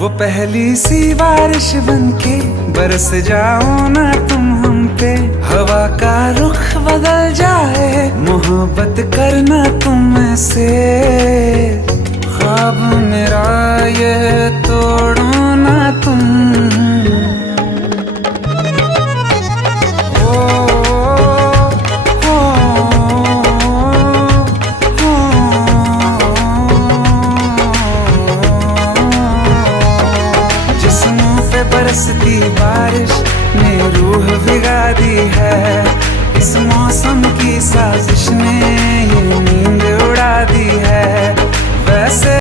वो पहली सी बारिश बनके बरस जाओ ना तुम हम पे, हवा का रुख बदल जाए, मोहब्बत करना तुम ऐसे, ख्वाब मेरा ये तोड़ो ना तुम। बरसती बारिश ने रूह भिगा दी है, इस मौसम की साजिश ने ये नींद उड़ा दी है। वैसे